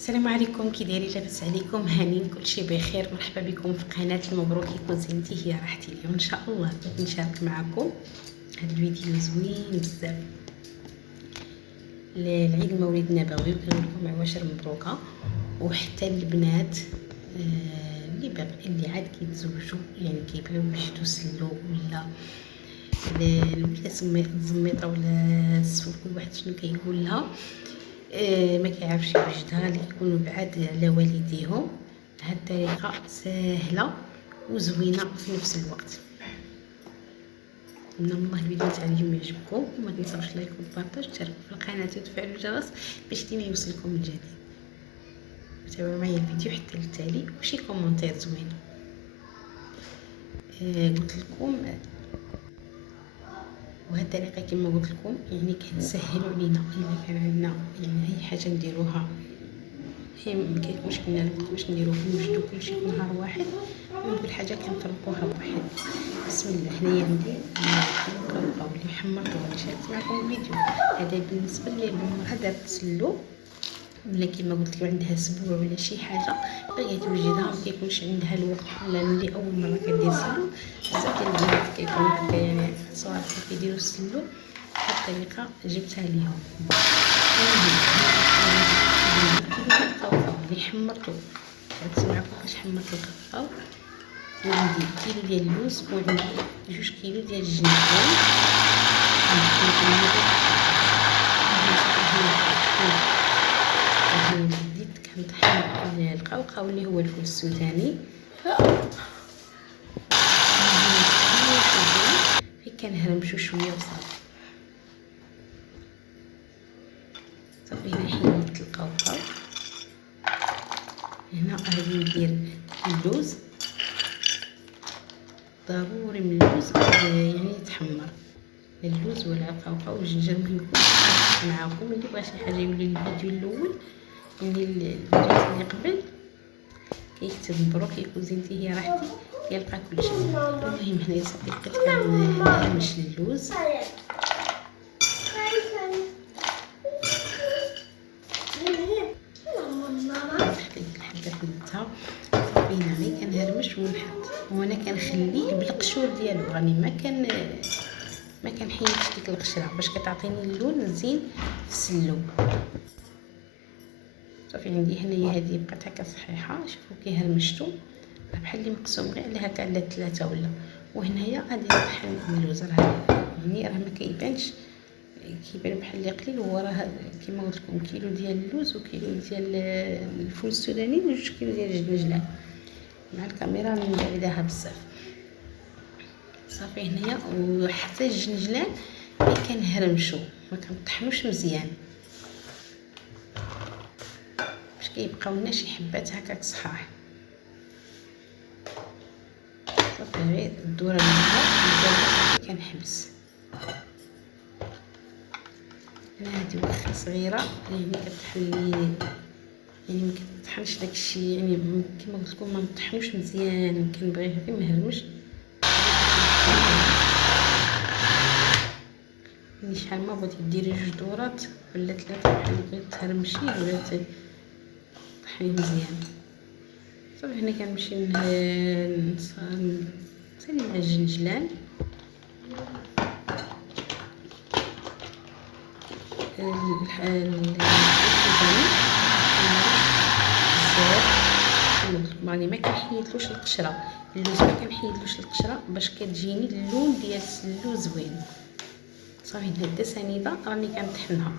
السلام عليكم، كي دايرين؟ لاباس عليكم؟ هانين كلشي بخير. مرحبا بكم في قناه المبروكي كوزينتي هي راحتي. اليوم ان شاء الله بغيت نشارك معكم هذا الفيديو زوين بزاف للعيد المولد النبوي. كنقول لكم عواشر مبروكه، وحتى البنات اللي عاد كيتزوجوا، يعني كيبغيو يوجدوا سلو ولا الزميطه ولا السفل، كل واحد شنو كيقول لها. ما كيعرفش يوجدها، اللي كيكونوا بعاد على والديهم. هاد الطريقه سهله وزوينه في نفس الوقت. نتمنى الله الفيديو تاع اليوم يعجبكم، وما تنساوش لايك وبارطاج، تشاركوا في القناه وتفعلوا الجرس باش ديما يوصلكم الجديد. تابعوا معايا الفيديو حتى للتالي وشي كومونتير زوين. قلت لكم وهاد الطريقه كما قلت لكم يعني كنسهلوا علينا الا كان عندنا يعني اي حاجه نديروها، هي ما كيكونش لنا الوقت باش نديروه نوجدو كلشي في نهار واحد، ونقول حاجه كنفرقوها بواحد. بسم الله. هنايا عندي القوقاو اللي حمرته اللي شاركت معكم الفيديو. هذا بالنسبه لي عمرها دارت سلو، ولا كما قلت لكم عندها اسبوع ولا شي حاجه بغات توجدها، ما كيكونش عندها الوقت، ولا ملي اول مره كدير سلو. بزاف ديال البنات كيكونوا هكا يعني صوالح كيديروا السلو. هاد الطريقه جبتها ليهم. القوقاو اللي حمرته، شاركت معكم كيفاش حمرت القوقاو. وعندي كيلو ديال اللوز، وعندي 2 كيلو ديال الجنجبيل. بديت كنطحن القوقاو اللي هو الفول السوداني، غير كنهرمشو شويه وصافي. صافي هنا حيدت القوقاو. هنا غادي ندير اللوز، ضروري من اللوز يعني يتحمر، اللوز ولا القوقاو والجنجر. المهم يكون معاكم. اللي بغى شي حاجه يولي الفيديو الاول، يعني الفيديو اللي قبل كيكتب مبروكي كوزينتي هي راحتي، يلقى كل شيء. المهم هنايا صافي بقيت كنهرمش اللوز. الحبه خديتها صافي. هنا غير كنهرمش ونحط، وانا كنخليه بالقشور ديالو، راني ما كنحيدش ديك القشره باش كتعطيني اللون زين في السلو. صافي عندي هنايا هذه بقات هكا صحيحه. شوفوا كي هرمشتو بحال اللي مقسوم غير على هكا على 3 ولا. وهنايا غادي نطحن اللوز، يعني راه ما كيبانش، كيبان بحال اللي قليل. هو راه كما قلت لكم كيلو ديال اللوز وكيلو ديال الفول السوداني و2 كيلو ديال الجنجلان. مع الكاميرا مبعداها بزاف. صافي هنايا وحتى الجنجلان اللي كنهرمشو ما كنطحنوش مزيان باش كيبقاو لنا شي حبات هكاك صحاح. صافي غير الدوره اللي كنحبس. انا هادي واخا صغيره يعني كتحلي، يعني ما كنطحنش داكشي، يعني كما قلت لكم ما نطحنوش مزيان، كنبغيه غير مهرمش. يعني شحال ما بغيتي ديري 2 دورات ولا 3 بحال اللي كتهرمشيه ولا طحنيه مزيان. صافي هنا كنمشي نسالي مع الجنجلان. يعني ما كنحيدلوش القشره، اللوز ما كنحيدلوش القشره باش كتجيني اللون ديال السلو زوين. صافي هنا سنيده راني كنطحنها،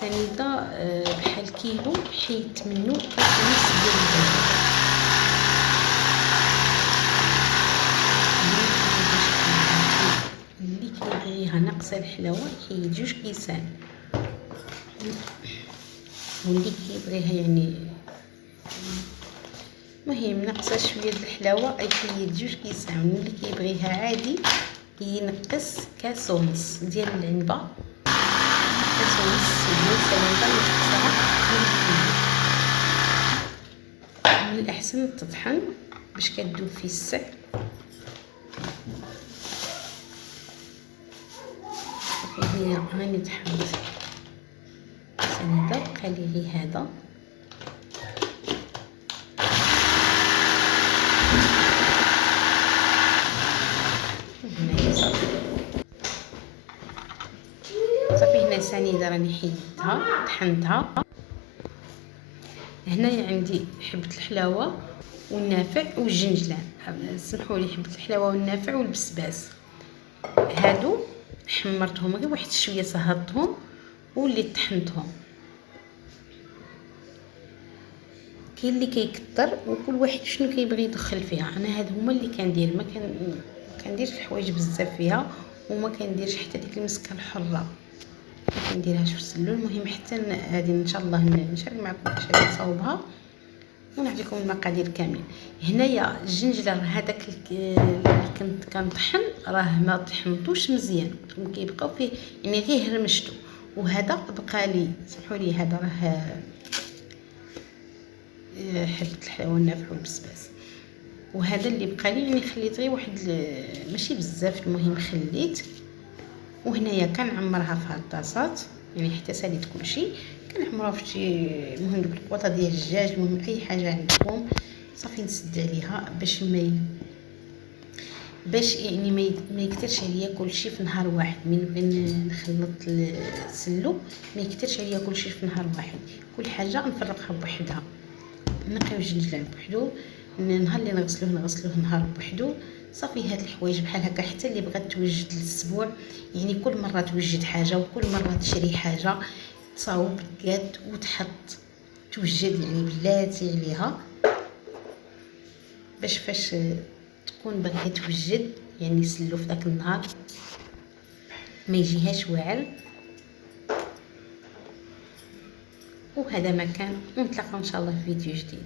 سنيده بحال كيلو، حيدت منه نص ديال الدجاج. اللي كيبغيها ناقصه الحلاوه يحيد 2 كيسان، واللي كيبغيها يعني المهم ناقصه شويه د الحلاوه يحيد 2 كيسان، واللي كيبغيها عادي ينقص كاس ونص ديال العنبه، كاس ونص ديال السليطه ينقصها. من الاحسن تطحن باش كتذوب في السع. صافي هي راني طحنت سنيده، بقى لي غير هذا السنيده راني حيدتها طحنتها. هنايا عندي حبه الحلاوه والنافع والجنجلان، سمحوا لي، حبه الحلاوه والنافع والبسباس، هادو حمرتهم غير واحد شويه، صهدتهم وليت طحنتهم. كاين اللي كيكثر وكل واحد شنو كيبغي يدخل فيها. انا هاد هما اللي كندير، ما كنديرش الحوايج بزاف فيها، وما كنديرش حتى ديك المسكه الحره ما كنديرهاش في السلو. المهم حتى هذه ان شاء الله نشارك معكم كيفاش غادي نصاوبها ونعطيكم المقادير كاملين. هنايا الجنجله هذاك اللي كنت كنطحن راه ما طحنتوش مزيان، كيبقاو فيه يعني غير هرمشتو، وهذا بقى لي، سمحوا لي، هذا راه حبه الحلاوه والنافع والبسباس، وهذا اللي بقى لي يعني خليت غير واحد ماشي بزاف، المهم خليت. وهنايا كنعمرها في هاد الطاسات، يعني حتى ساليت كلشي كنعمروها في شي، المهم دوك القواطه ديال الدجاج، المهم اي حاجه عندكم صافي نسد عليها باش يعني ما يكثرش عليا كلشي في نهار واحد. من بغي نخلط السلو ما يكثرش عليا كلشي في نهار واحد، كل حاجه نفرقها بوحدها. نقيو الجنجلان بوحدو، نهار اللي نغسلوه نهار بوحدو، صافي. هاد الحوايج بحال هكا حتى اللي بغات توجد للاسبوع، يعني كل مره توجد حاجه وكل مره تشري حاجه تصاوب كاد وتحط توجد، يعني بلاتي عليها باش فاش تكون باغيه توجد يعني سلو في داك النهار ما يجيهاش واعر. وهذا ما كان، ونتلاقاو ان شاء الله في فيديو جديد.